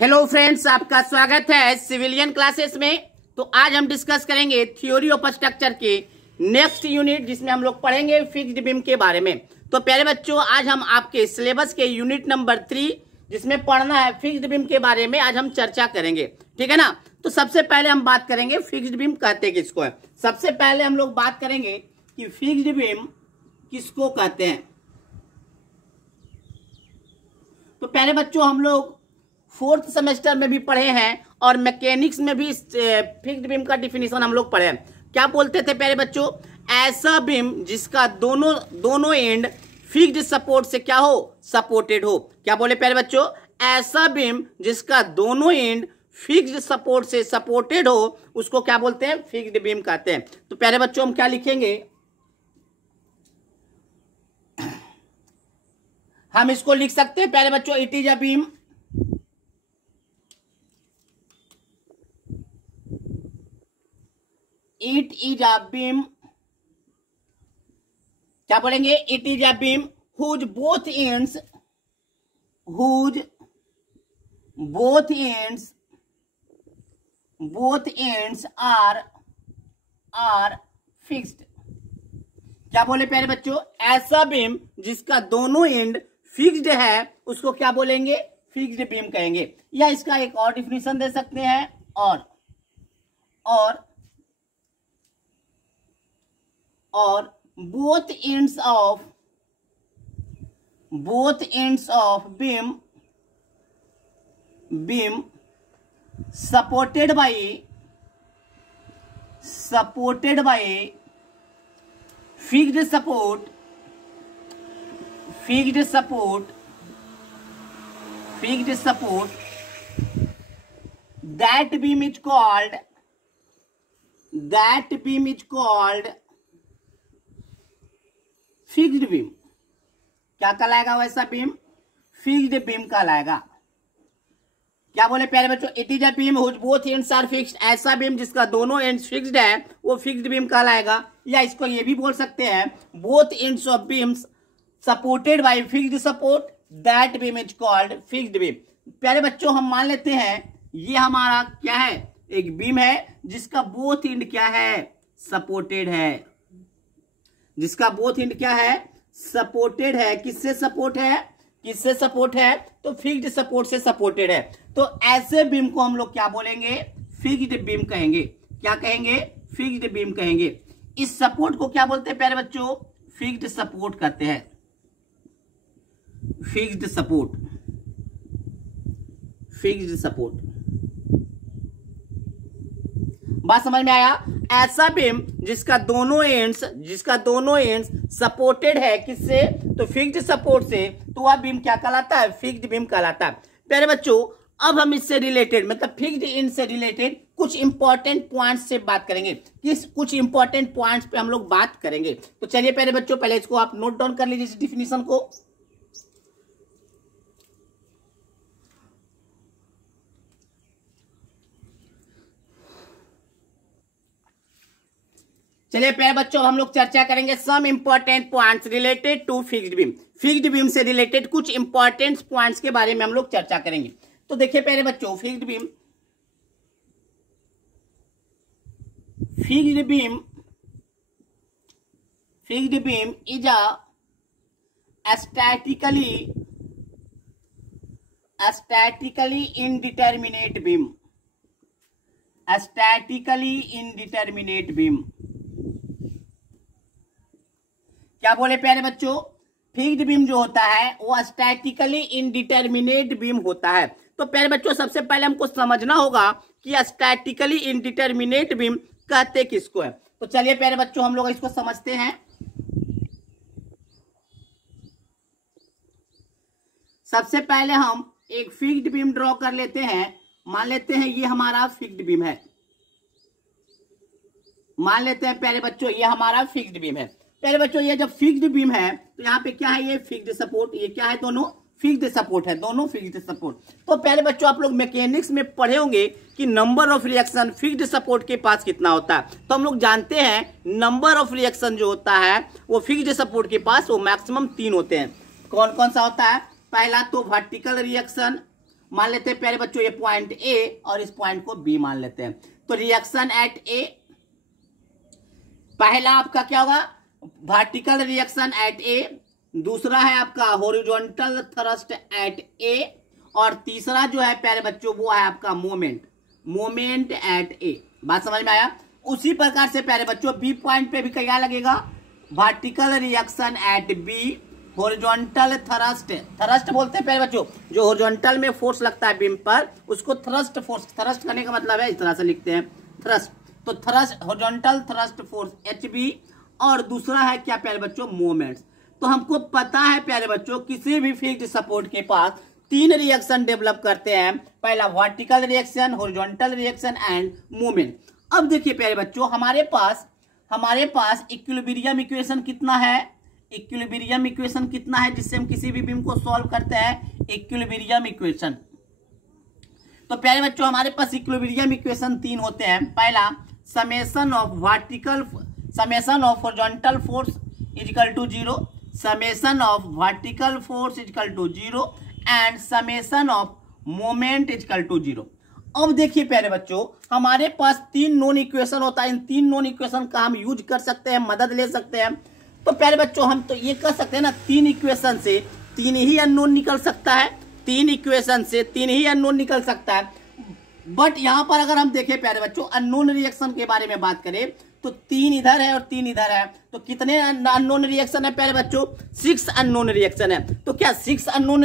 Hello friends, आपका स्वागत है सिविलियन क्लासेस में। तो आज हम डिस्कस करेंगे थ्योरी ऑफ स्ट्रक्चर के नेक्स्ट यूनिट, जिसमें हम लोग पढ़ेंगे फिक्स्ड बीम के बारे में। तो प्यारे बच्चों, आज हम आपके सिलेबस के यूनिट नंबर 3, जिसमें पढ़ना है फिक्स्ड बीम के बारे में, आज हम चर्चा करेंगे। ठीक है ना। तो सबसे पहले हम बात करेंगे फिक्स्ड बीम कहते किसको है। सबसे पहले हम लोग बात करेंगे कि फिक्स्ड बीम किसको कहते हैं। तो प्यारे बच्चों, हम लोग 4th सेमेस्टर में भी पढ़े हैं और मैकेनिक्स में भी फिक्स्ड बीम का डिफिनीशन हम लोग पढ़े हैं। क्या बोलते थे प्यारे बच्चों? ऐसा बीम जिसका दोनों एंड फिक्स्ड सपोर्ट से क्या हो, सपोर्टेड हो। क्या बोले प्यारे बच्चों? ऐसा बीम जिसका दोनों एंड फिक्स्ड सपोर्ट से सपोर्टेड हो, उसको क्या बोलते हैं? फिक्स्ड बीम कहते हैं। तो प्यारे बच्चों, हम क्या लिखेंगे? हम इसको लिख सकते हैं प्यारे बच्चों, it is a beam it is a beam. क्या बोलेंगे? It is a beam whose both ends are fixed. क्या बोले प्यारे बच्चों? ऐसा बीम जिसका दोनों एंड फिक्स्ड है, उसको क्या बोलेंगे? फिक्स्ड बीम कहेंगे। या इसका एक और डिफिनेशन दे सकते हैं, और both ends of beam supported by fixed support that beam is called fixed beam. क्या कहलाएगा वैसा बीम? फिक्स्ड बीम कहलाएगा। क्या बोले प्यारे बच्चों? It is a beam whose both ends are fixed. ऐसा बीम जिसका दोनों एंड्स फिक्स्ड है, वो फिक्स्ड बीम कहलाएगा। या इसको ये भी बोल सकते हैं, both ends of beams supported by fixed support, that beam is called fixed beam. प्यारे बच्चों, हम मान लेते हैं ये हमारा क्या है? एक बीम है जिसका बोथ एंड क्या है? सपोर्टेड है। जिसका बोथ एंड क्या है? सपोर्टेड है। किससे सपोर्ट है? तो फिक्स्ड सपोर्ट से सपोर्टेड है। तो ऐसे बीम को हम लोग क्या बोलेंगे? फिक्स्ड बीम कहेंगे। क्या कहेंगे? फिक्स्ड बीम कहेंगे। इस सपोर्ट को क्या बोलते हैं प्यारे बच्चों? फिक्स्ड सपोर्ट कहते हैं। Fixed support. बात समझ में आया? ऐसा बीम जिसका दोनों एंड्स सपोर्टेड है किससे? तो फिक्स्ड सपोर्ट से, तो वह बीम क्या कहलाता है? फिक्स्ड बीम कहलाता है। प्यारे बच्चों, अब हम इससे रिलेटेड, मतलब फिक्स्ड एंड से रिलेटेड कुछ इंपॉर्टेंट पॉइंट्स से बात करेंगे। कुछ इंपॉर्टेंट पॉइंट्स पे हम लोग बात करेंगे। तो चलिए प्यारे बच्चों, पहले इसको आप नोट डाउन कर लीजिए, इस डिफिनीशन को। चलिए प्यारे बच्चों, हम लोग चर्चा करेंगे some important points related to fixed beam. Fixed beam से रिलेटेड कुछ इंपॉर्टेंट पॉइंट्स के बारे में हम लोग चर्चा करेंगे। तो देखिए प्यारे बच्चों, fixed beam is a statically indeterminate beam. क्या बोले प्यारे बच्चों? फिक्स्ड बीम जो होता है वो स्टैटिकली इंडिटरमिनेट बीम होता है। तो प्यारे बच्चों, सबसे पहले हमको समझना होगा कि स्टैटिकली इंडिटरमिनेट बीम कहते किसको है। तो चलिए प्यारे बच्चों, हम लोग इसको समझते हैं। सबसे पहले हम एक फिक्स्ड बीम ड्रॉ कर लेते हैं। मान लेते हैं ये हमारा फिक्स्ड बीम है। मान लेते हैं प्यारे बच्चों, ये हमारा फिक्स्ड बीम है। प्यारे बच्चों, ये जब फिक्स्ड बीम है तो यहाँ पे क्या है? ये फिक्स्ड सपोर्ट। ये क्या है? दोनों फिक्स्ड सपोर्ट है, दोनों फिक्स्ड सपोर्ट। तो प्यारे बच्चों, आप लोग मैकेनिक्स में पढ़े होंगे कि number of reaction fixed support के पास कितना होता है। तो हम लोग जानते हैं नंबर ऑफ रिएक्शन जो होता है वो फिक्स्ड सपोर्ट के पास वो मैक्सिमम 3 होते हैं। कौन कौन सा होता है? पहला तो वर्टिकल रिएक्शन, मान लेते हैं प्यारे बच्चों ये पॉइंट ए और इस पॉइंट को बी मान लेते हैं। तो रिएक्शन एट ए, पहला आपका क्या होगा, वर्टिकल रिएक्शन एट ए, दूसरा है आपका हॉरिजॉन्टल थ्रस्ट एट ए, और तीसरा जो है प्यारे बच्चों वो है आपका मोमेंट एट ए। बात समझ में आया। उसी प्रकार से प्यारे बच्चों बी पॉइंट पे भी क्या लगेगा, vertical reaction at B, horizontal thrust बोलते हैं प्यारे बच्चों, जो हॉरिजॉन्टल में फोर्स लगता है बीम पर उसको थ्रस्ट फोर्स, थ्रस्ट करने का मतलब है इस तरह से लिखते हैं थ्रस्ट, तो thrust horizontal thrust force H B, और दूसरा है क्या प्यारे बच्चों, मोमेंट्स। तो हमको पता है प्यारे बच्चों किसी भी फिक्स्ड सपोर्ट के पास 3 रिएक्शन डेवलप करते हैं, पहला vertical reaction, horizontal reaction and movement. अब देखिए प्यारे बच्चों हमारे पास इक्विलिब्रियम इक्वेशन कितना है, इक्विलिब्रियम इक्वेशन कितना है जिससे हम किसी भी बीम को सॉल्व करते हैं, इक्विलिब्रियम इक्वेशन। तो प्यारे बच्चों हमारे पास इक्विलिब्रियम इक्वेशन 3 होते हैं। पहला summation of horizontal force equal to 0, summation of vertical force equal to 0 and summation of moment equal to 0। अब देखिए प्यारे बच्चों हमारे पास 3 नोन इक्वेशन होता है, इन 3 नोन इक्वेशन का हम यूज कर सकते हैं, मदद ले सकते हैं। तो प्यारे बच्चों हम तो ये कर सकते हैं ना, 3 इक्वेशन से 3 ही अननोन निकल सकता है, 3 इक्वेशन से 3 ही अननोन निकल सकता है। बट यहां पर अगर हम देखें प्यारे बच्चों अननोन रिएक्शन के बारे में बात करें तो 3 इधर है और 3 इधर है, तो कितने अननोन रिएक्शन है प्यारे बच्चों, 6 अननोन रिएक्शन है। तो क्या 6 अननोन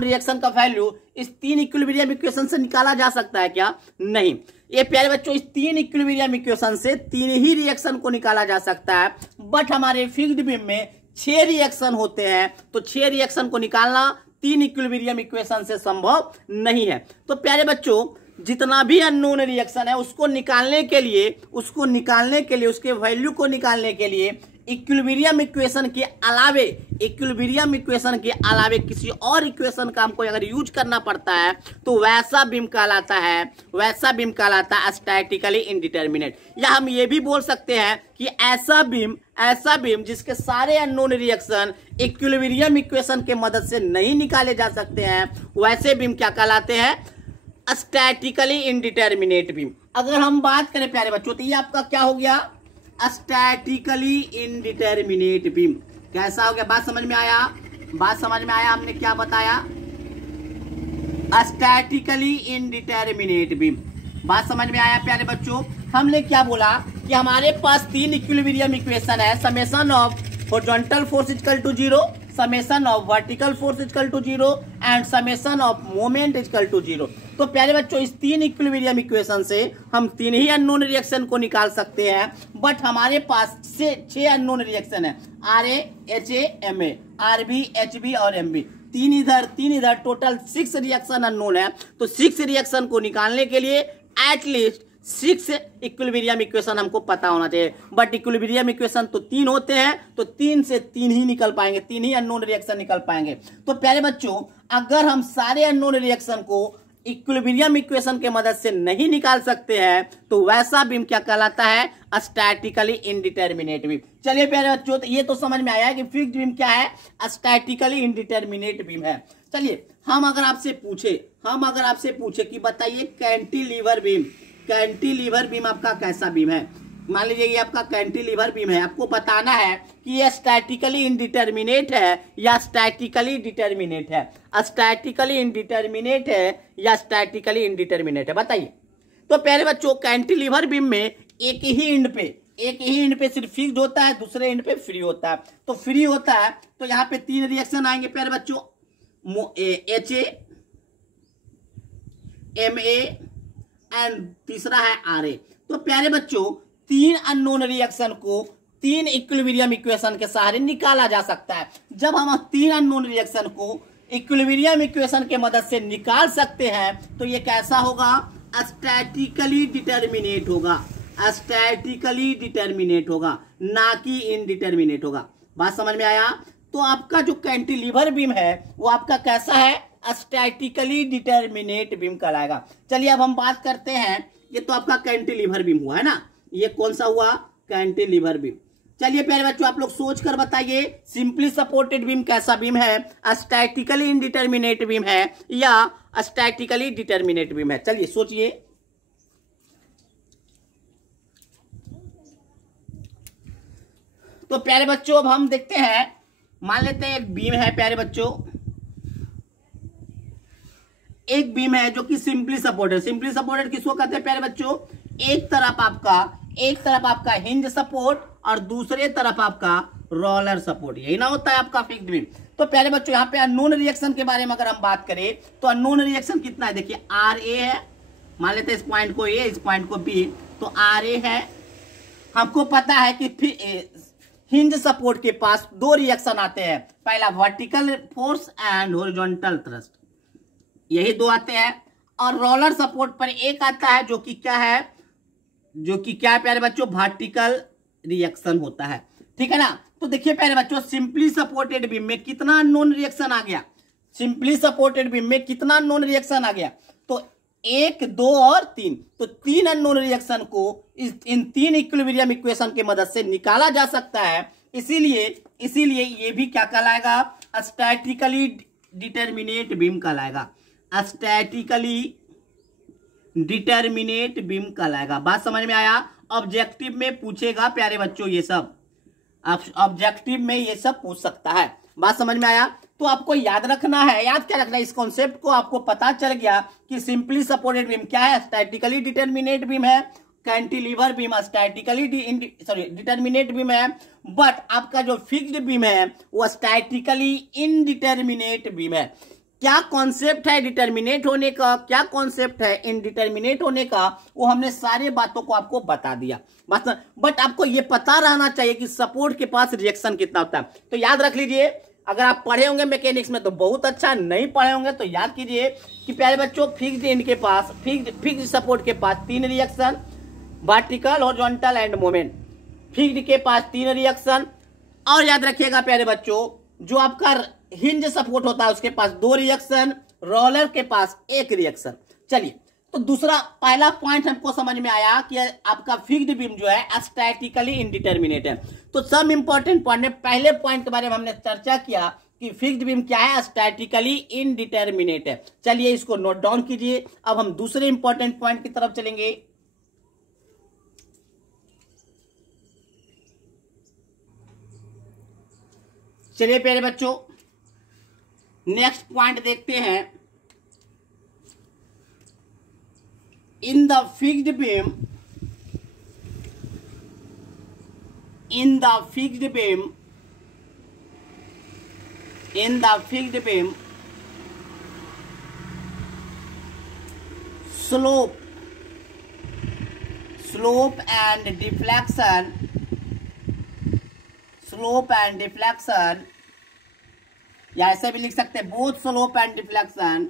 रिएक्शन का वैल्यू इस 3 इक्विलिब्रियम इक्वेशन से निकाला जा सकता है क्या, नहीं। ये प्यारे बच्चों इस 3 इक्विलिब्रियम इक्वेशन से 3 ही रिएक्शन को निकाला जा सकता है, बट हमारे फिक्स्ड बीम में 6 रिएक्शन होते हैं, तो 6 रिएक्शन को निकालना 3 इक्विलिब्रियम इक्वेशन से संभव नहीं है। तो प्यारे बच्चों जितना भी अननोन रिएक्शन है उसको निकालने के लिए उसके वैल्यू को निकालने के लिए इक्विलिब्रियम इक्वेशन के अलावे किसी और इक्वेशन का हमको अगर यूज करना पड़ता है तो वैसा बीम कहलाता है स्टैटिकली इंडिटरमिनेट। या हम ये भी बोल सकते हैं कि ऐसा बीम जिसके सारे अननोन रिएक्शन इक्विलिब्रियम इक्वेशन के मदद से नहीं निकाले जा सकते हैं, वैसे बीम क्या कहलाते हैं, स्टैटिकली इंडिटरमिनेट बीम। अगर हम बात करें प्यारे बच्चों तो ये आपका क्या हो गया, स्टैटिकली इंडिटरमिनेट बीम। कैसा हो गया, बात समझ में आया, हमने क्या बताया, स्टैटिकली इंडिटरमिनेट बीम। बात समझ में आया प्यारे बच्चों। हमने क्या बोला कि हमारे पास 3 इक्विलिब्रियम इक्वेशन है, summation of horizontal force equal to 0, summation of vertical force equal to 0 and summation of moment equal to 0। तो प्यारे बच्चों इस 3 इक्विलिब्रियम इक्वेशन से हम 3 ही अननोन रिएक्शन को निकाल सकते हैं, बट हमारे पास 6 अननोन रिएक्शन है, RA, HA, MA, RB, HB और MB, 3 इधर, टोटल 6 रिएक्शन अननोन है। तो 6 रिएक्शन को निकालने के लिए एटलीस्ट 6 इक्विलिब्रियम इक्वेशन हमको पता होना चाहिए, बट इक्विलिब्रियम इक्वेशन तो 3 होते हैं, तो 3 से 3 ही निकल पाएंगे, 3 ही अननोन रिएक्शन निकल पाएंगे। तो प्यारे बच्चों अगर हम सारे अननोन रिएक्शन को इक्विलिब्रियम इक्वेशन के मदद से नहीं निकाल सकते हैं तो वैसा बीम क्या कहलाता है, स्टैटिकली इंडिटरमिनेट बीम। चलिए प्यारे बच्चों तो ये तो समझ में आया कि फिक्स्ड बीम क्या है, स्टैटिकली इंडिटरमिनेट बीम है। चलिए हम अगर आपसे पूछे कि बताइए कैंटिलीवर बीम आपका कैसा बीम है। मान लीजिए ये आपका कैंटिलीवर बीम है, आपको बताना है कि ये स्टैटिकली इंडिटरमिनेट है या स्टैटिकली डिटरमिनेट है, स्टैटिकली इंडिटरमिनेट है या स्टैटिकली इंडिटरमिनेट है, बताइए। तो प्यारे बच्चों कैंटिलीवर बीम में एक ही एंड पे सिर्फ फिक्स्ड होता है, दूसरे एंड पे फ्री होता है। तो फ्री होता है तो यहाँ पे 3 रिएक्शन आएंगे प्यारे बच्चों, HA, MA एंड तीसरा है RA। तो प्यारे बच्चों 3 अननोन रिएक्शन को 3 इक्विलिब्रियम इक्वेशन के सहारे निकाला जा सकता है। जब हम 3 अननोन रिएक्शन को इक्विलिब्रियम इक्वेशन के मदद से निकाल सकते हैं तो ये कैसा होगा, स्टैटिकली डिटरमिनेट होगा, ना कि इनडिटरमिनेट होगा। बात समझ में आया। तो आपका जो कैंटिलीवर बीम है वो आपका कैसा है, स्टैटिकली डिटरमिनेट बीम कहलाएगा। चलिए अब हम बात करते हैं, ये तो आपका कैंटिलीवर बीम हुआ है ना, ये कौन सा हुआ, कैंटिलीवर बीम। चलिए प्यारे बच्चों, आप लोग सोच कर बताइए, सिंपली सपोर्टेड बीम कैसा बीम है? स्टैटिकली इनडिटर्मिनेट बीम है या स्टैटिकली डिटर्मिनेट बीम है? चलिए सोचिए। तो प्यारे बच्चों अब हम देखते हैं, मान लेते हैं एक बीम है प्यारे बच्चों, एक बीम है जो कि सिंपली सपोर्टेड। सिंपली सपोर्टेड किसको कहते हैं प्यारे बच्चों? एक तरफ आपका हिंज सपोर्ट और दूसरे तरफ आपका रोलर सपोर्ट, यही ना होता है आपका फिक्स्ड बीम। तो प्यारे बच्चों यहाँ पे अननोन रिएक्शन के बारे में अगर हम बात करें तो अननोन रिएक्शन कितना है? देखिए आर ए है, मान लेते हैं इस पॉइंट को ए, इस पॉइंट को बी, तो आर ए है। हमको पता है कि हिंज सपोर्ट के पास दो रिएक्शन आते हैं, पहला vertical force and horizontal thrust, यही दो आते हैं। और रोलर सपोर्ट पर एक आता है जो कि क्या है? जो कि क्या है प्यारे बच्चों? वर्टिकल रिएक्शन होता है, ठीक है ना। तो देखिए प्यारे बच्चों, सिंपली सपोर्टेड बीम में कितना अननोन रिएक्शन आ गया? सिंपली सपोर्टेड बीम में कितना अननोन रिएक्शन आ गया? तो 1, 2 और 3, तो 3 अननोन रिएक्शन को इन 3 इक्विलिब्रियम इक्वेशन की मदद से निकाला जा सकता है। इसीलिए ये भी क्या कहलाएगा? स्टैटिकली डिटर्मिनेट बीम कहलाएगा। स्टैटिकली डिटर्मिनेट बीम कहलाएगा। बात समझ में आया? ऑब्जेक्टिव में पूछेगा प्यारे बच्चों, ये सब ऑब्जेक्टिव में ये सब पूछ सकता है। बात समझ में आया? तो आपको याद रखना है, याद क्या रखना है? इस कॉन्सेप्ट को आपको पता चल गया कि सिंपली सपोर्टेड बीम क्या है? स्टैटिकली डिटर्मिनेट बीम है। Cantilever beam statically determinate beam है, बट आपका जो फिक्स्ड बीम है वो स्टैटिकली इनडिटर्मिनेट बीम है। क्या कॉन्सेप्ट है डिटर्मिनेट होने का, क्या कॉन्सेप्ट है इनडिटर्मिनेट होने का, वो हमने सारे बातों को आपको बता दिया। बट आपको ये पता रहना चाहिए कि सपोर्ट के पास रिएक्शन कितना होता है। तो याद रख लीजिए, अगर आप पढ़े होंगे मैकेनिक्स में तो बहुत अच्छा, नहीं पढ़े होंगे तो याद कीजिए कि प्यारे बच्चों फिक्स्ड एंड के पास, फिक्स्ड सपोर्ट के पास 3 reaction, vertical, horizontal end moment. Fixed के पास 3 रिएक्शन। और याद रखिएगा प्यारे बच्चों, जो आपका हिंज सपोर्ट होता है उसके पास 2 रिएक्शन, रोलर के पास 1 रिएक्शन। चलिए, तो दूसरा पहला पॉइंट हमको समझ में आया कि आपका फिक्स्ड बीम जो है स्टैटिकली इनडिटर्मिनेट है। तो सब इंपॉर्टेंट पॉइंट है, पहले पॉइंट के बारे में हमने चर्चा किया कि फिक्स्ड बीम क्या है? स्टैटिकली इनडिटर्मिनेट है। चलिए इसको नोट डाउन कीजिए। अब हम दूसरे इंपॉर्टेंट पॉइंट की तरफ चलेंगे। चलिए प्यारे बच्चों, नेक्स्ट पॉइंट देखते हैं। In the fixed beam, slope and deflection, या ऐसे भी लिख सकते हैं both slope and deflection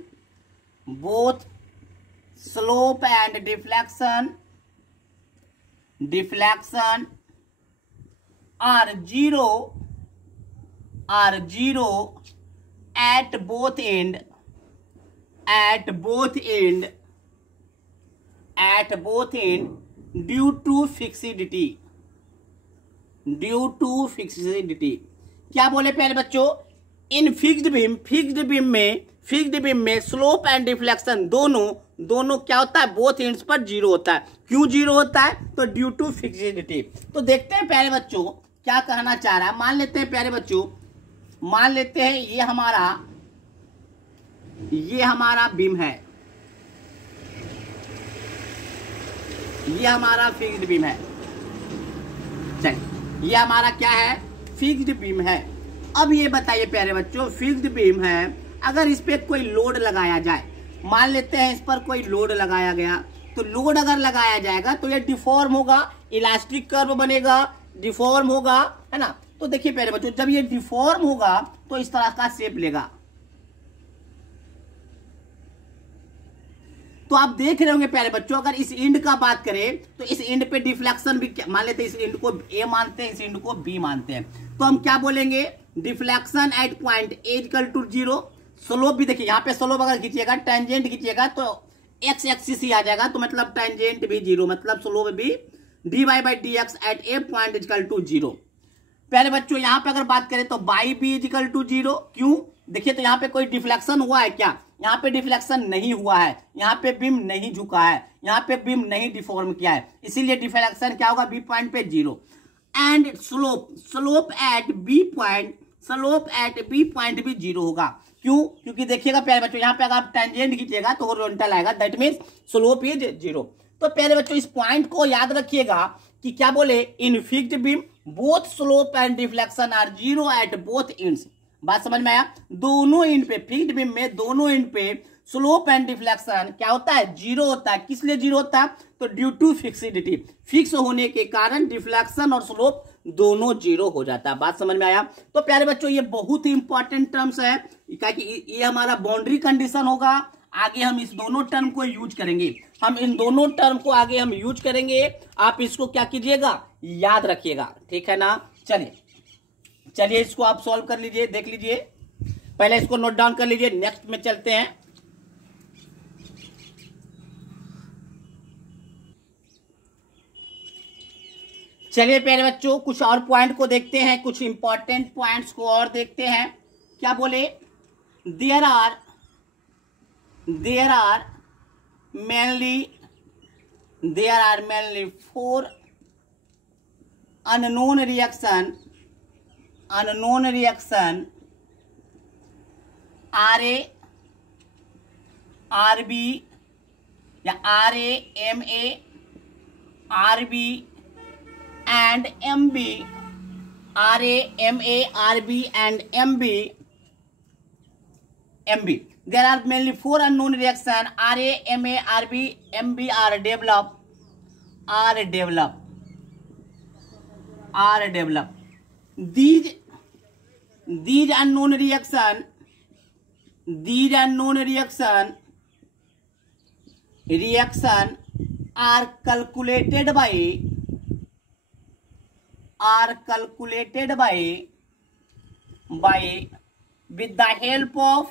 are zero at both end due to fixity। क्या बोले प्यारे बच्चों? इन फिक्स्ड बीम में स्लोप एंड डिफ्लेक्शन दोनों क्या होता है? बोथ एंड्स पर 0 होता है। क्यों 0 होता है? तो ड्यू टू फिक्सिडिटी। तो देखते हैं प्यारे बच्चों क्या कहना चाह रहा है। मान लेते हैं प्यारे बच्चों, मान लेते हैं ये हमारा बीम है, ये हमारा फिक्स्ड बीम है। चलिए, ये हमारा क्या है? फिक्स्ड बीम है। अब ये बताइए प्यारे बच्चों, फिक्स्ड बीम है, अगर इस पे कोई लोड लगाया जाए, मान लेते हैं इस पर कोई लोड लगाया गया, तो लोड अगर लगाया जाएगा तो ये डिफॉर्म होगा, इलास्टिक कर्व बनेगा, डिफॉर्म होगा, है ना। तो देखिए प्यारे बच्चों, जब ये डिफॉर्म होगा तो इस तरह का शेप लेगा। तो आप देख रहे होंगे प्यारे बच्चों, अगर इस इंड का बात करें तो इस इंड पे डिफ्लेक्शन भी मान लेते हैं, इस इंड को ए मानते हैं, इस इंड को बी मानते हैं, तो हम क्या बोलेंगे? Deflection at point A equal to 0। Slope भी देखिए, यहाँ पे स्लोप अगर खींचिएगा, टेंजेंट खींचिएगा तो एक्स एक्सिस ही आ जाएगा, तो मतलब टेंजेंट भी 0, मतलब स्लोप भी dy/dx at A point equal to 0। पहले बच्चों यहाँ पे अगर बात करें तो बाई बी इजिकल टू 0, क्यों? देखिए तो यहाँ पे कोई डिफ्लेक्शन हुआ है क्या? यहाँ पे डिफ्लेक्शन नहीं हुआ है, यहाँ पे बीम नहीं झुका है, यहाँ पे बीम नहीं डिफॉर्म किया है, इसीलिए डिफ्लेक्शन क्या होगा? बी पॉइंट पे 0। And slope at B point भी 0 होगा। क्यों? क्योंकि देखिएगा प्यारे बच्चों, यहाँ पे अगर आप टेंजेंट खींचेगा तो हॉरिजॉन्टल आएगा, दैट मींस स्लोप इज 0। तो प्यारे बच्चों इस पॉइंट को याद रखिएगा कि क्या बोले, in fixed beam both slope and deflection are 0 at both ends. बात समझ में आया? दोनों एंड पे, फिक्स्ड बीम में दोनों एंड पे स्लोप एंड डिफ्लेक्शन क्या होता है? 0 होता है। किस लिए 0 होता है? तो ड्यू टू फिक्सिडिटी, फिक्स होने के कारण डिफ्लेक्शन और स्लोप दोनों 0 हो जाता है। बात समझ में आया? तो प्यारे बच्चों ये बहुत ही इंपॉर्टेंट टर्म्स है, क्योंकि ये हमारा बाउंड्री कंडीशन होगा। आगे हम इस दोनों टर्म को यूज करेंगे, हम इन दोनों टर्म को आगे हम यूज करेंगे। आप इसको क्या कीजिएगा? याद रखिएगा, ठीक है ना? चलिए इसको आप सॉल्व कर लीजिए, देख लीजिए, पहले इसको नोट डाउन कर लीजिए, नेक्स्ट में चलते हैं। चलिए प्यारे बच्चों कुछ और पॉइंट को देखते हैं, कुछ इंपॉर्टेंट पॉइंट्स को और देखते हैं। क्या बोले? There are mainly 4 unknown reaction RA, RB या RA, MA, RB and MB, RA, MA, RB and MB. There are mainly 4 unknown reaction RA, MA, RB, MB are developed. These unknown reaction are calculated by with the help of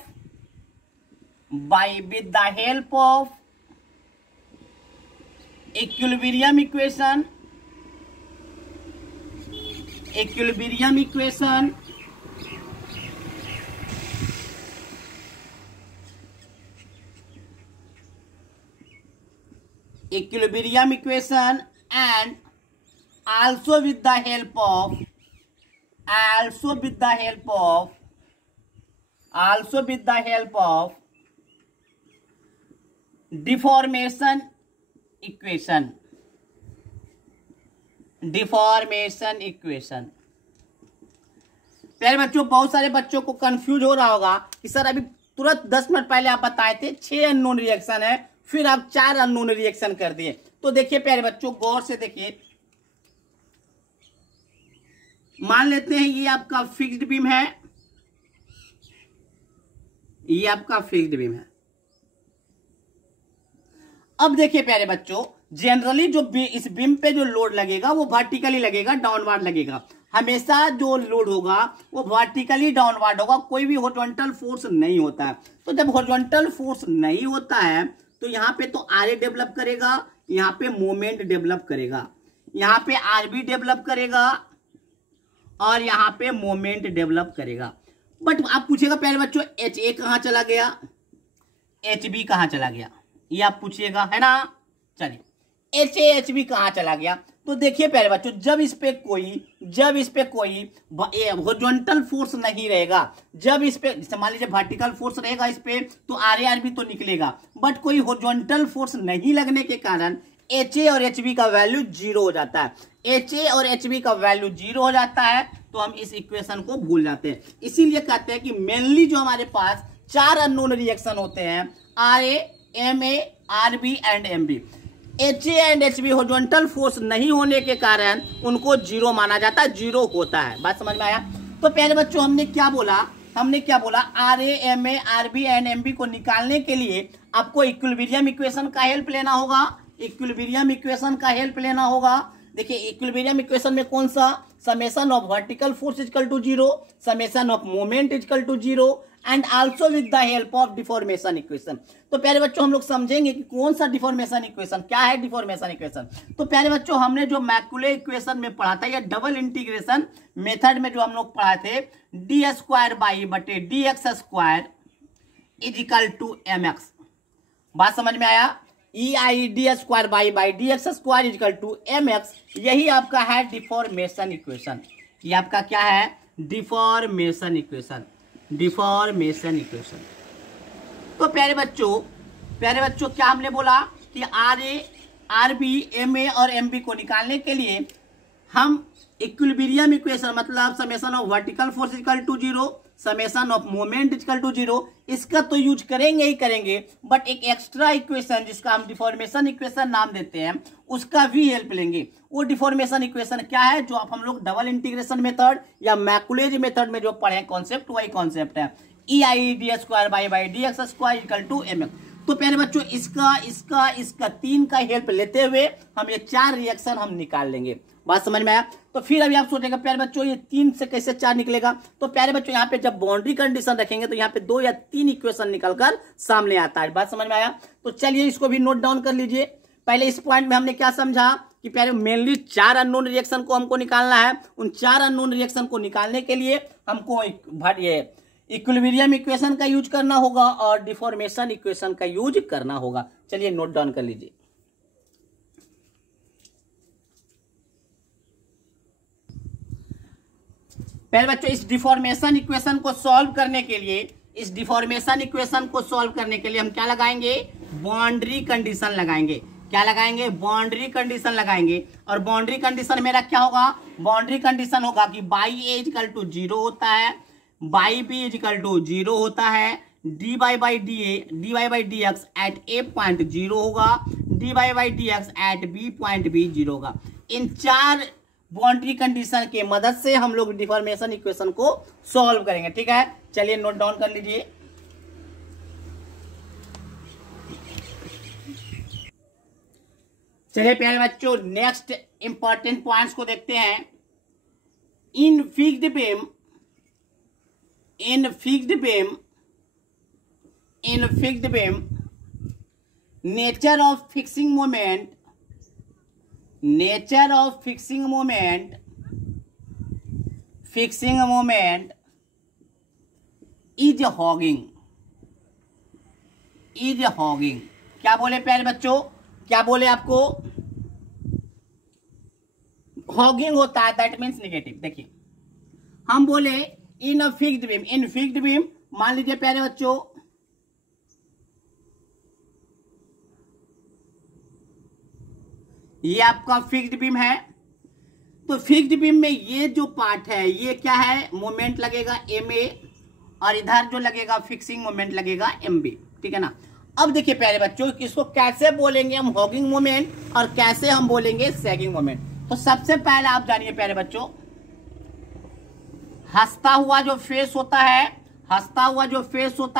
equilibrium equation and also with the help of deformation equation। प्यारे बच्चों बहुत सारे बच्चों को confuse हो रहा होगा कि सर अभी तुरंत 10 मिनट पहले आप बताए थे 6 अननोन रिएक्शन है, फिर आप 4 अननोन रिएक्शन कर दिए। तो देखिए प्यारे बच्चों गौर से देखिए, मान लेते हैं ये आपका फिक्स्ड बीम है, ये आपका फिक्स्ड बीम है। अब देखिए प्यारे बच्चों जनरली जो इस बीम पे जो लोड लगेगा वो वर्टिकली लगेगा, डाउनवर्ड लगेगा। हमेशा जो लोड होगा वो वर्टिकली डाउनवर्ड होगा, कोई भी हॉरिजॉन्टल फोर्स नहीं होता है। तो जब हॉरिजॉन्टल फोर्स नहीं होता है तो यहाँ पे तो आरए डेवलप करेगा, यहाँ पे मोमेंट डेवलप करेगा, यहाँ पे आरबी डेवलप करेगा और यहाँ पे मोमेंट डेवलप करेगा। बट आप पूछेगा प्यारे बच्चों एच ए कहाँ चला गया, एच बी कहाँ चला गया, ये आप पूछिएगा है ना। चलिए एच ए एच बी कहाँ चला गया? तो देखिए प्यारे बच्चों जब इस पे कोई हॉरिजॉन्टल फोर्स नहीं रहेगा, जब इस पे मान लीजिए वर्टिकल फोर्स रहेगा इस पे तो आर ए आर बी तो निकलेगा, बट कोई हॉरिजॉन्टल फोर्स नहीं लगने के कारण एच ए और एच बी का वैल्यू 0 हो जाता है। एच ए और एच बी का वैल्यू 0 हो जाता है तो हम इस इक्वेशन को भूल जाते हैं। इसीलिए कहते हैं कि मेनली जो हमारे पास 4 अननोन रिएक्शन होते हैं R A, M A, R B and M B. H A and H B horizontal force नहीं होने के कारण उनको 0 माना जाता है, 0 होता है। बात समझ में आया? तो प्यारे बच्चों हमने क्या बोला R A, M A, R B and M B को निकालने के लिए आपको इक्विलिब्रियम इक्वेशन का हेल्प लेना होगा। देखिए इक्विलिब्रियम इक्वेशन में कौन सा, summation of vertical force equal to 0, summation of moment equal to 0 and also with the help of deformation equation. तो प्यारे बच्चों हम लोग समझेंगे कि कौन सा डिफॉर्मेशन इक्वेशन, क्या है डिफॉर्मेशन इक्वेशन। तो प्यारे बच्चों हमने जो मैकुले इक्वेशन में पढ़ा था या डबल इंटीग्रेशन मेथड में जो हम लोग पढ़ा थे, डी स्क्वायर बाई बटे d x square is equal to M x. बात समझ में आया? E I d square by D x square is equal to M x, यही आपका है डिफॉर्मेशन इक्वेशन। ये आपका क्या है? Deformation equation, deformation equation. तो प्यारे बच्चों क्या हमने बोला कि R A, R B, M A और एम बी को निकालने के लिए हम इक्विलिब्रियम इक्वेशन मतलब summation of vertical force equal to zero, summation of moment equal to zero, इसका तो यूज करेंगे ही करेंगे, बट एक एक्स्ट्रा इक्वेशन जिसका हम डिफॉर्मेशन इक्वेशन नाम देते हैं उसका भी हेल्प लेंगे। वो डिफॉर्मेशन इक्वेशन क्या है? जो आप हम लोग डबल इंटीग्रेशन मेथड या मैकुलेज मेथड में जो पढ़े कॉन्सेप्ट, वही कॉन्सेप्ट है, E I d square by D x square equal to M x. तो प्यारे बच्चों इसका तीन का हेल्प लेते हुए हम ये चार रिएक्शन हम निकाल लेंगे। बात समझ में आया? तो फिर अभी आप सोचेंगे प्यारे बच्चों ये 3 से कैसे 4 निकलेगा? तो प्यारे बच्चों यहाँ पे जब बाउंड्री कंडीशन रखेंगे तो यहाँ पे 2 या 3 इक्वेशन निकलकर सामने आता है। बात समझ में आया? तो चलिए इसको भी नोट डाउन कर लीजिए। पहले इस पॉइंट में हमने क्या समझा कि प्यारे मेनली 4 अननोन रिएक्शन को हमको निकालना है। उन 4 अननोन रिएक्शन को निकालने के लिए हमको इक्विलिब्रियम इक्वेशन का यूज करना होगा और डिफॉर्मेशन इक्वेशन का यूज करना होगा। चलिए नोट डाउन कर लीजिए। पहले बच्चों इस डिफॉर्मेशन इक्वेशन को सॉल्व करने के लिए हम क्या लगाएंगे? बाउंड्री कंडीशन लगाएंगे। क्या लगाएंगे? बाउंड्री कंडीशन लगाएंगे। और बाउंड्री कंडीशन मेरा क्या होगा? बाउंड्री कंडीशन होगा कि बाई ए इक्वल टू 0 होता है, बाई बी इक्वल टू 0 होता है, D Y by D X at A point 0 होगा, D Y by D X at B point B 0 होगा। इन 4 बाउंड्री कंडीशन के मदद से हम लोग डिफॉर्मेशन इक्वेशन को सॉल्व करेंगे। ठीक है, चलिए नोट डाउन कर लीजिए। चलिए प्यारे बच्चों नेक्स्ट इंपॉर्टेंट पॉइंट्स को देखते हैं। In fixed beam nature of fixing moment is hogging. क्या बोले प्यारे बच्चों? क्या बोले आपको? हॉगिंग होता है, दैट मीन्स नेगेटिव। देखिए हम बोले इन फिक्स्ड बीम, मान लीजिए प्यारे बच्चों ये आपका फिक्स्ड बीम है। तो फिक्स्ड बीम में ये जो पार्ट है ये क्या है? मोमेंट लगेगा एम ए और इधर जो लगेगा फिक्सिंग मोमेंट लगेगा एम बी। ठीक है ना? अब देखिए प्यारे बच्चों इसको कैसे बोलेंगे हम हॉगिंग मोमेंट और कैसे हम बोलेंगे सैगिंग मोमेंट। तो सबसे पहले आप जानिए प्यारे बच्चों, हंसता हुआ जो फेस होता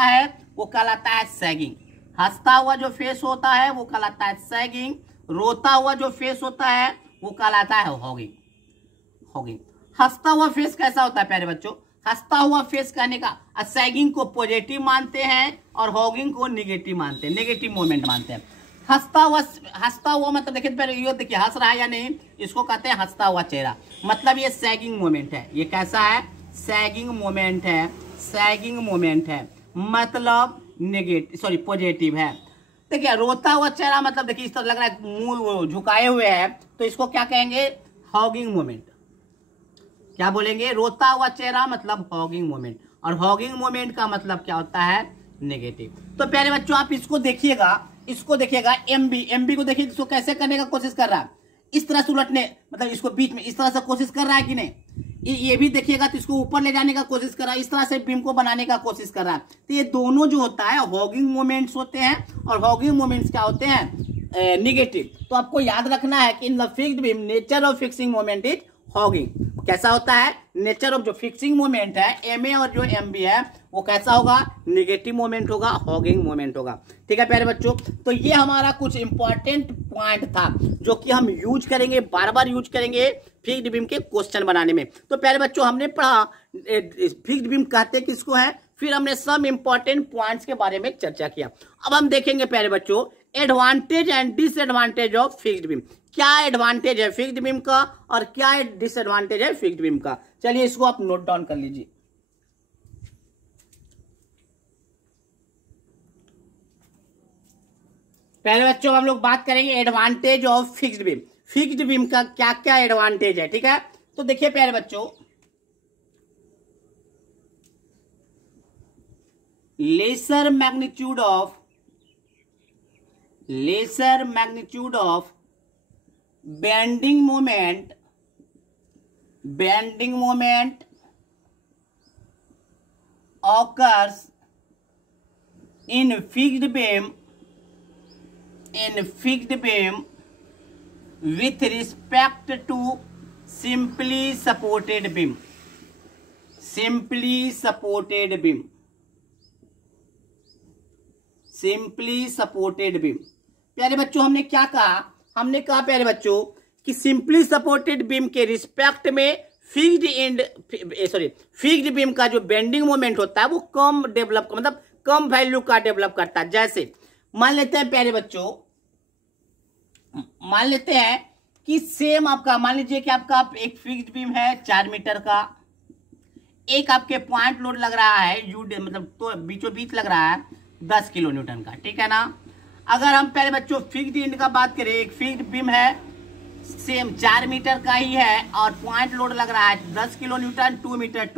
है वो कहलाता है सैगिंग। हंसता हुआ जो फेस होता है वो कहलाता है सैगिंग। रोता हुआ जो फेस होता है वो कहलाता है हॉगिंग। हंसता हुआ फेस कैसा होता है प्यारे बच्चों? हंसता हुआ फेस कहने का सैगिंग को पॉजिटिव मानते हैं और हॉगिंग को नेगेटिव मानते हैं, नेगेटिव मोमेंट मानते हैं। हंसता हुआ मतलब देखिए पहले ये देखिए हंस रहा है या नहीं, इसको कहते हैं हंसता हुआ चेहरा, मतलब ये सैगिंग मोमेंट है। ये कैसा है? सैगिंग मोमेंट है, मतलब पॉजिटिव है। देखिए रोता हुआ चेहरा मतलब देखिए इस तरह लग रहा है मुंह झुकाए हुए है, तो इसको क्या कहेंगे? Hogging moment. क्या बोलेंगे? रोता हुआ चेहरा मतलब हॉगिंग मोमेंट, और हॉगिंग मोमेंट का मतलब क्या होता है? नेगेटिव। तो प्यारे बच्चों आप इसको देखिएगा एमबी को देखिए, इसको कैसे करने का कोशिश कर रहा है, इस तरह से उलटने, मतलब इसको बीच में इस तरह से कोशिश कर रहा है कि नहीं। ये भी देखिएगा तो इसको ऊपर ले जाने का कोशिश कर रहा है, इस तरह से बीम को बनाने का कोशिश कर रहा है। तो ये दोनों जो होता है हॉगिंग मोमेंट्स होते हैं, और हॉगिंग मोमेंट्स क्या होते हैं? नेगेटिव। तो आपको याद रखना है कि in the fixed beam nature of fixing moment is hugging. कैसा होता है? नेचर ऑफ जो फिक्सिंग मोमेंट है एम ए और जो एम बी है वो कैसा होगा? नेगेटिव मोमेंट होगा, हॉगिंग मोमेंट होगा। ठीक है प्यारे बच्चों, तो ये हमारा कुछ इंपॉर्टेंट पॉइंट था जो कि हम यूज करेंगे, बार बार यूज करेंगे फिक्स्ड बीम के क्वेश्चन बनाने में। तो प्यारे बच्चों हमने पढ़ा फिक्स्ड बीम कहते किसको है? फिर हमने सम इंपॉर्टेंट पॉइंट्स के बारे में चर्चा किया। अब हम देखेंगे प्यारे बच्चों advantage and disadvantage of fixed beam. क्या एडवांटेज है फिक्स्ड बीम का और क्या डिसएडवांटेज है फिक्स्ड बीम का। चलिए इसको आप नोट डाउन कर लीजिए। पहले बच्चों हम लोग बात करेंगे advantage of fixed beam. Fixed beam का क्या क्या एडवांटेज है, ठीक है। तो देखिए प्यारे बच्चों, lesser magnitude of bending moment occurs in fixed beam with respect to simply supported beam। प्यारे बच्चों हमने क्या कहा, हमने कहा प्यारे बच्चों कि सिंपली सपोर्टेड बीम के रिस्पेक्ट में फिक्स्ड बीम का जो बेंडिंग मोमेंट होता है वो कम डेवलप मतलब कम वैल्यू का डेवलप करता है। जैसे मान लेते हैं प्यारे बच्चों, मान लेते हैं कि सेम आपका मान लीजिए कि आपका एक फिक्स्ड बीम है 4 मीटर का, एक आपके पॉइंट लोड लग रहा है यू मतलब तो बीचों बीच लग रहा है 10 किलो न्यूटन का, ठीक है ना। अगर हम पहले बच्चों फिक्स्ड एंड का बात करें, एक फिक्स्ड बीम है सेम 4 मीटर का ही है और पॉइंट लोड लग रहा है 10 किलो न्यूटन 2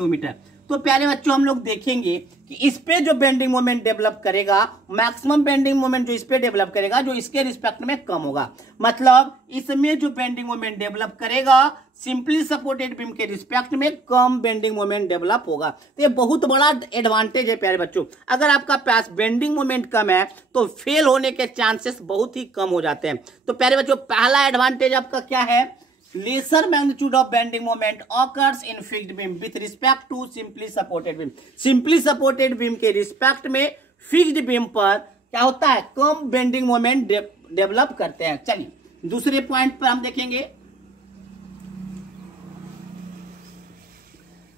मीटर। तो प्यारे बच्चों हम लोग देखेंगे कि इस पे जो बेंडिंग मोमेंट डेवलप करेगा, मैक्सिमम बेंडिंग मोमेंट जो इस पे डेवलप करेगा जो इसके रिस्पेक्ट में कम होगा। मतलब इसमें जो बेंडिंग मोमेंट डेवलप करेगा सिंपली सपोर्टेड बीम के रिस्पेक्ट में कम बेंडिंग मोमेंट डेवलप होगा। तो ये बहुत बड़ा एडवांटेज है प्यारे बच्चों। अगर आपका पास बेंडिंग मोमेंट कम है तो फेल होने के चांसेस बहुत ही कम हो जाते हैं। तो प्यारे बच्चों पहला एडवांटेज आपका क्या है, lesser magnitude of bending moment occurs in fixed beam with respect to simply supported beam। simply supported beam के रिस्पेक्ट में फिक्स्ड बीम पर क्या होता है, कम बेंडिंग मोमेंट डेवलप करते हैं। चलिए दूसरे पॉइंट पर हम देखेंगे।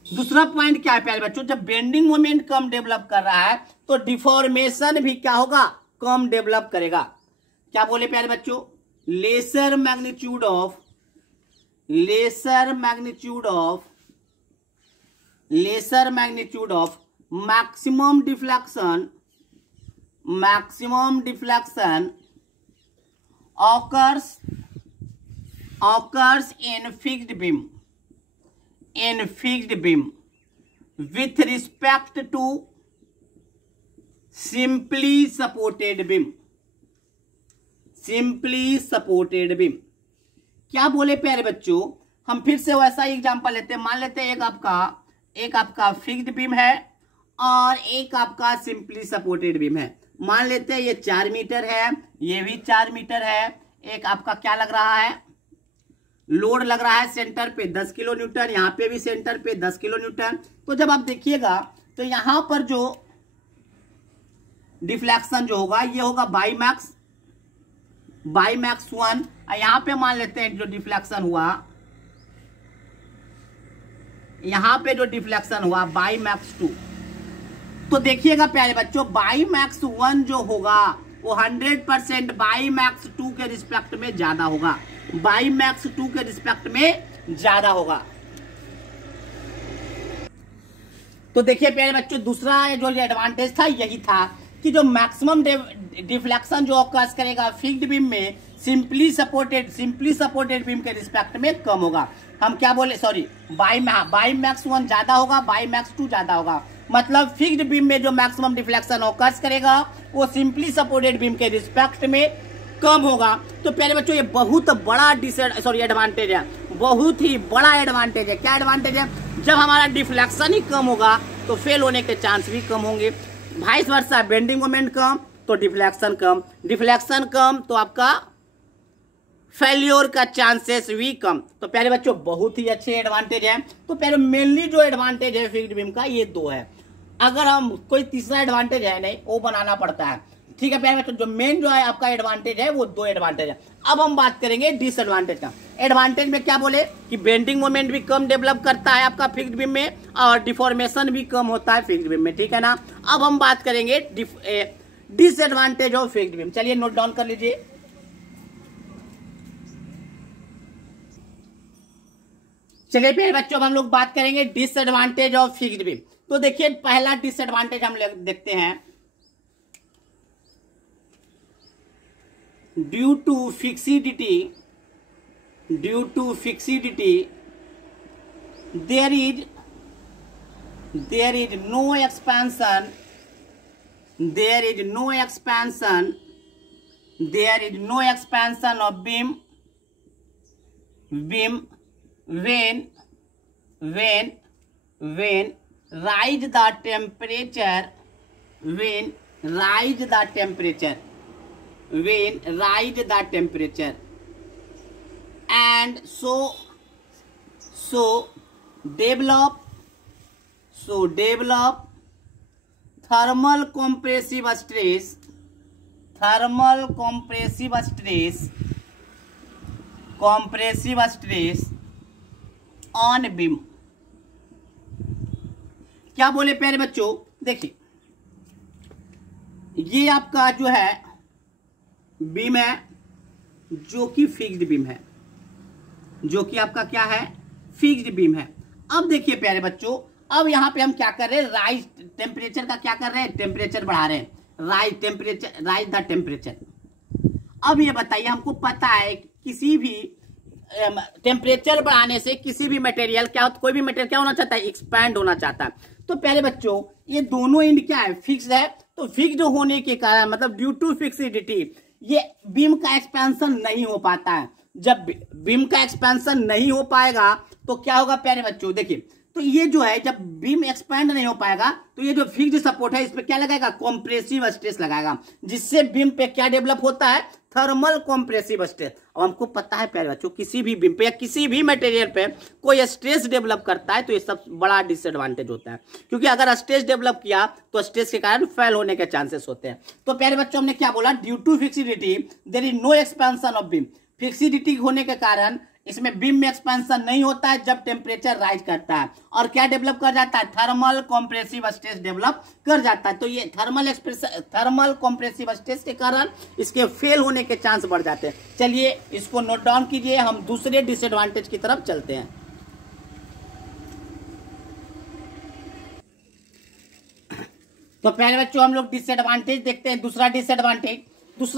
दूसरा पॉइंट क्या है प्यारे बच्चों, जब बेंडिंग मोमेंट कम डेवलप कर रहा है तो डिफॉर्मेशन भी क्या होगा, कम डेवलप करेगा। क्या बोले प्यारे बच्चों, lesser magnitude of maximum deflection occurs in fixed beam with respect to simply supported beam। क्या बोले प्यारे बच्चों, हम फिर से वैसा एग्जांपल लेते हैं। मान लेते हैं एक आपका फिक्स्ड बीम है और एक आपका सिंपली सपोर्टेड बीम है। मान लेते हैं ये 4 मीटर है, ये भी 4 मीटर है। एक आपका क्या लग रहा है, लोड लग रहा है सेंटर पे 10 किलो न्यूटन, यहाँ पे भी सेंटर पे 10 किलो न्यूटन। तो जब आप देखिएगा तो यहां पर जो डिफ्लेक्शन जो होगा ये होगा बाई मैक्स 1। यहां पे मान लेते हैं जो डिफ्लेक्शन हुआ, यहां पे जो डिफ्लेक्शन हुआ बाई मैक्स 2। तो देखिएगा प्यारे बच्चों बाई मैक्स 1 जो होगा वो 100% बाई मैक्स 2 के रिस्पेक्ट में ज्यादा होगा, बाई मैक्स 2 के रिस्पेक्ट में ज्यादा होगा। तो देखिए प्यारे बच्चों दूसरा जो एडवांटेज था यही था कि जो मैक्सिमम डिफ्लेक्शन जो ऑकर्स करेगा फिक्स्ड बीम में सिंपली सपोर्टेड बीम के रिस्पेक्ट में कम होगा। हम क्या बोले, सॉरी बाई मैक्स 1 ज्यादा होगा, बाई मैक्स 2 ज्यादा होगा। मतलब फिक्स्ड बीम में जो मैक्सिमम डिफ्लेक्शन ऑकर्स करेगा वो सिंपली सपोर्टेड बीम के रिस्पेक्ट में कम होगा। तो प्यारे बच्चों ये बहुत बड़ा एडवांटेज है, बहुत ही बड़ा एडवांटेज है। क्या एडवांटेज है, जब हमारा डिफ्लेक्शन ही कम होगा तो फेल होने के चांस भी कम होंगे। वाइस वर्सा बेंडिंग मोमेंट कम तो डिफ्लेक्शन कम तो आपका फेल्योर का चांसेस भी कम। तो प्यारे बच्चों बहुत ही अच्छे एडवांटेज है। तो प्यारे मेनली जो एडवांटेज है फिक्स्ड बीम का ये 2 है। अगर हम कोई तीसरा एडवांटेज है नहीं वो बनाना पड़ता है। ठीक है प्यारे बच्चों, जो मेन जो है आपका एडवांटेज है वो 2 एडवांटेज है। अब हम बात करेंगे डिसएडवांटेज का। एडवांटेज में क्या बोले कि बेंडिंग मोमेंट भी कम डेवलप करता है आपका फिक्स्ड बीम में, और डिफॉर्मेशन भी कम होता है फिक्स्ड बीम में, ठीक है ना। अब हम बात करेंगे डिसएडवांटेज ऑफ फिक्स्ड बीम। चलिए नोट डाउन कर लीजिए। चलिए प्यारे बच्चों, अब हम लोग बात करेंगे डिसएडवांटेज ऑफ फिक्स्ड बीम। तो देखिए पहला डिसएडवांटेज हम देखते हैं, due to fixidity there is no expansion of beam when rise the temperature and so develop thermal compressive stress on beam। क्या बोले प्यारे बच्चों, देखिए ये आपका जो है बीम है जो कि फिक्स्ड बीम है, जो कि आपका क्या है फिक्स्ड बीम है। अब देखिए प्यारे बच्चों, अब यहां पे हम क्या कर रहे हैं, राइज टेम्परेचर का क्या कर रहे हैं, टेम्परेचर बढ़ा रहे हैं, राइज द टेम्परेचर। अब ये बताइए, हमको पता है किसी भी टेम्परेचर बढ़ाने से किसी भी मटेरियल कोई भी मटेरियल क्या होना चाहता है, एक्सपैंड होना चाहता है। तो प्यारे बच्चों ये दोनों एंड क्या है, फिक्स्ड है। तो फिक्स्ड होने के कारण मतलब ड्यू टू फिक्सिडिटी ये बीम का एक्सपेंशन नहीं हो पाता है। जब बीम का एक्सपेंशन नहीं हो पाएगा तो क्या होगा प्यारे बच्चों, देखिए तो ये जो है जब बीम एक्सपेंड नहीं हो पाएगा तो ये जो फिक्स्ड सपोर्ट है इस पे क्या लगाएगा, कॉम्प्रेसिव स्ट्रेस लगाएगा, जिससे बीम पे क्या डेवलप होता है, थर्मल कॉम्प्रेसिव स्ट्रेस। अब हमको पता है प्यारे बच्चों किसी भी बीम पे या किसी भी मटेरियल पे कोई स्ट्रेस डेवलप करता है तो ये सब बड़ा डिसएडवांटेज होता है, क्योंकि अगर स्ट्रेस डेवलप किया तो स्ट्रेस के कारण फेल होने के चांसेस होते हैं। तो प्यारे बच्चों हमने क्या बोला, due to fixidity there is no expansion of beam. Fixidity होने के कारण इसमें बीम में एक्सपेंशन नहीं होता है जब टेम्परेचर राइज करता है, और क्या डेवलप कर जाता है, थर्मल कॉम्प्रेसिव स्ट्रेस डेवलप कर जाता है। तो ये थर्मल कॉम्प्रेसिव स्ट्रेस के कारण इसके फेल होने के चांस बढ़ जाते हैं। चलिए इसको नोट डाउन कीजिए, हम दूसरे डिसएडवांटेज की तरफ चलते हैं। तो प्यारे बच्चों हम लोग डिसएडवांटेज देखते हैं। दूसरा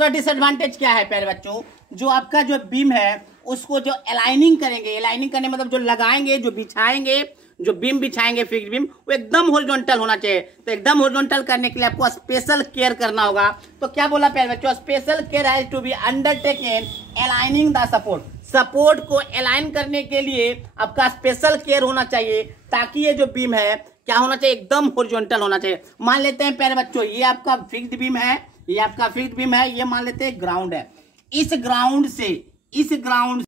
डिसएडवांटेज क्या है प्यारे बच्चों, जो आपका जो बीम है उसको जो अलाइनिंग करेंगे, अलाइनिंग करने मतलब जो लगाएंगे, जो बिछाएंगे, जो बीम बिछाएंगे फिक्स्ड बीम, वो एकदम हॉरिजॉन्टल होना चाहिए। तो एकदम हॉरिजॉन्टल करने के लिए आपको स्पेशल केयर करना होगा। तो क्या बोला प्यारे बच्चों, special care has to be undertaken aligning the support को अलाइन करने के लिए आपका स्पेशल केयर होना चाहिए, ताकि ये जो बीम है क्या होना चाहिए, एकदम हॉरिजॉन्टल होना चाहिए। मान लेते हैं प्यारे बच्चों ये आपका फिक्स्ड बीम है, ये मान लेते हैं ग्राउंड है। इस ग्राउंड